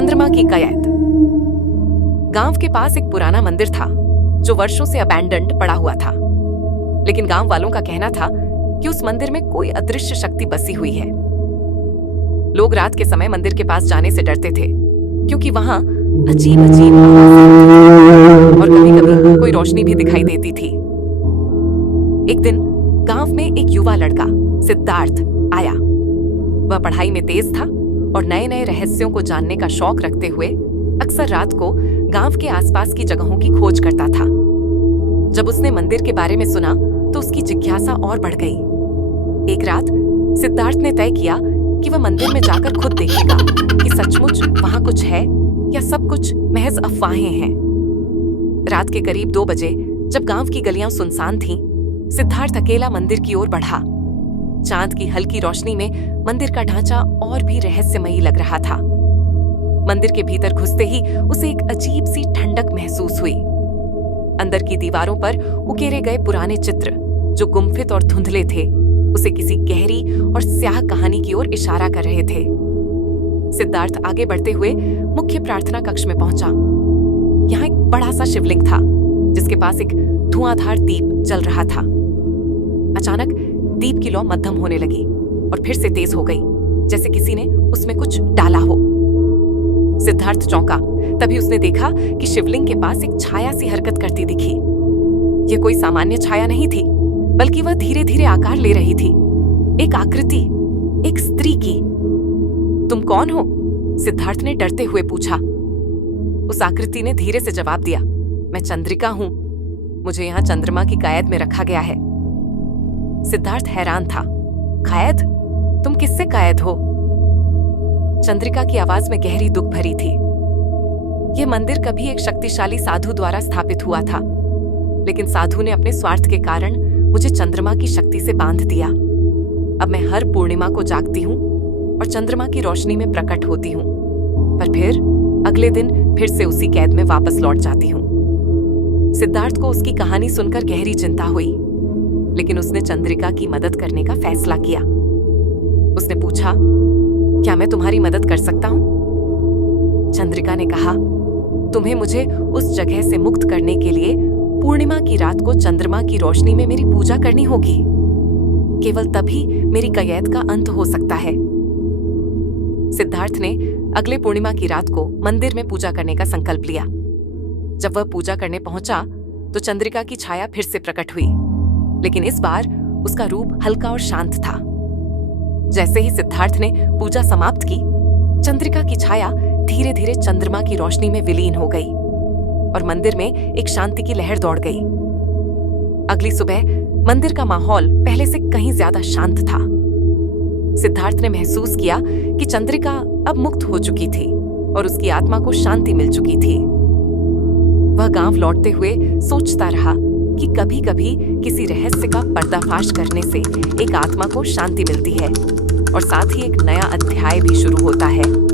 चंद्रमा की कयाद। गांव के पास एक पुराना मंदिर था जो वर्षों से अबैंडन्ड पड़ा हुआ था, लेकिन गांव वालों का कहना था कि उस मंदिर में कोई अदृश्य शक्ति बसी हुई है। लोग रात के समय मंदिर के पास जाने से डरते थे क्योंकि वहां अजीब अजीब आवाजें और कभी-कभी कोई रोशनी भी दिखाई देती थी। एक दिन गांव में एक युवा लड़का सिद्धार्थ आया। वह पढ़ाई में तेज था और नए नए रहस्यों को जानने का शौक रखते हुए अक्सर रात को गांव के आसपास की जगहों की खोज करता था। जब उसने मंदिर के बारे में सुना तो उसकी जिज्ञासा और बढ़ गई। एक रात सिद्धार्थ ने तय किया कि वह मंदिर में जाकर खुद देखेगा कि सचमुच वहां कुछ है या सब कुछ महज अफवाहें हैं। रात के करीब 2 बजे जब गांव की गलियां सुनसान थीं, सिद्धार्थ अकेला मंदिर की ओर बढ़ा। चांद की हल्की रोशनी में मंदिर का ढांचा और भी रहस्यमयी लग रहा था। मंदिर के भीतर घुसते ही उसे एक अजीब सी ठंडक महसूस हुई। अंदर की दीवारों पर उकेरे गए पुराने चित्र जो गुम्फित और धुंधले थे, उसे किसी गहरी और स्याह कहानी की ओर इशारा कर रहे थे। सिद्धार्थ आगे बढ़ते हुए मुख्य प्रार्थना कक्ष में पहुंचा। यहाँ एक बड़ा सा शिवलिंग था जिसके पास एक धुआंधार दीप जल रहा था। अचानक दीप की लौ मध्यम होने लगी और फिर से तेज हो गई, जैसे किसी ने उसमें कुछ डाला हो। सिद्धार्थ चौंका। तभी उसने देखा कि शिवलिंग के पास एक छाया सी हरकत करती दिखी। ये कोई सामान्य छाया नहीं थी, बल्कि वह धीरे धीरे आकार ले रही थी। एक आकृति, एक स्त्री की। तुम कौन हो? सिद्धार्थ ने डरते हुए पूछा। उस आकृति ने धीरे से जवाब दिया, मैं चंद्रिका हूं। मुझे यहाँ चंद्रमा की कैद में रखा गया है। सिद्धार्थ हैरान था। कैद? तुम किससे कैद हो? चंद्रिका की आवाज में गहरी दुख भरी थी। यह मंदिर कभी एक शक्तिशाली साधु द्वारा स्थापित हुआ था, लेकिन साधु ने अपने स्वार्थ के कारण मुझे चंद्रमा की शक्ति से बांध दिया। अब मैं हर पूर्णिमा को जागती हूँ और चंद्रमा की रोशनी में प्रकट होती हूँ, पर फिर अगले दिन फिर से उसी कैद में वापस लौट जाती हूँ। सिद्धार्थ को उसकी कहानी सुनकर गहरी चिंता हुई, लेकिन उसने चंद्रिका की मदद करने का फैसला किया। उसने पूछा, क्या मैं तुम्हारी मदद कर सकता हूं? चंद्रिका ने कहा, तुम्हें मुझे उस जगह से मुक्त करने के लिए पूर्णिमा की रात को चंद्रमा की रोशनी में मेरी पूजा करनी होगी। केवल तभी मेरी कैद का अंत हो सकता है। सिद्धार्थ ने अगले पूर्णिमा की रात को मंदिर में पूजा करने का संकल्प लिया। जब वह पूजा करने पहुंचा तो चंद्रिका की छाया फिर से प्रकट हुई, लेकिन इस बार उसका रूप हल्का और शांत था। जैसे ही सिद्धार्थ ने पूजा समाप्त की, चंद्रिका की छाया धीरे धीरे चंद्रमा की रोशनी में विलीन हो गई और मंदिर में एक शांति की लहर दौड़ गई। अगली सुबह मंदिर का माहौल पहले से कहीं ज्यादा शांत था। सिद्धार्थ ने महसूस किया कि चंद्रिका अब मुक्त हो चुकी थी और उसकी आत्मा को शांति मिल चुकी थी। वह गांव लौटते हुए सोचता रहा कि कभी-कभी किसी रहस्य का पर्दाफाश करने से एक आत्मा को शांति मिलती है और साथ ही एक नया अध्याय भी शुरू होता है।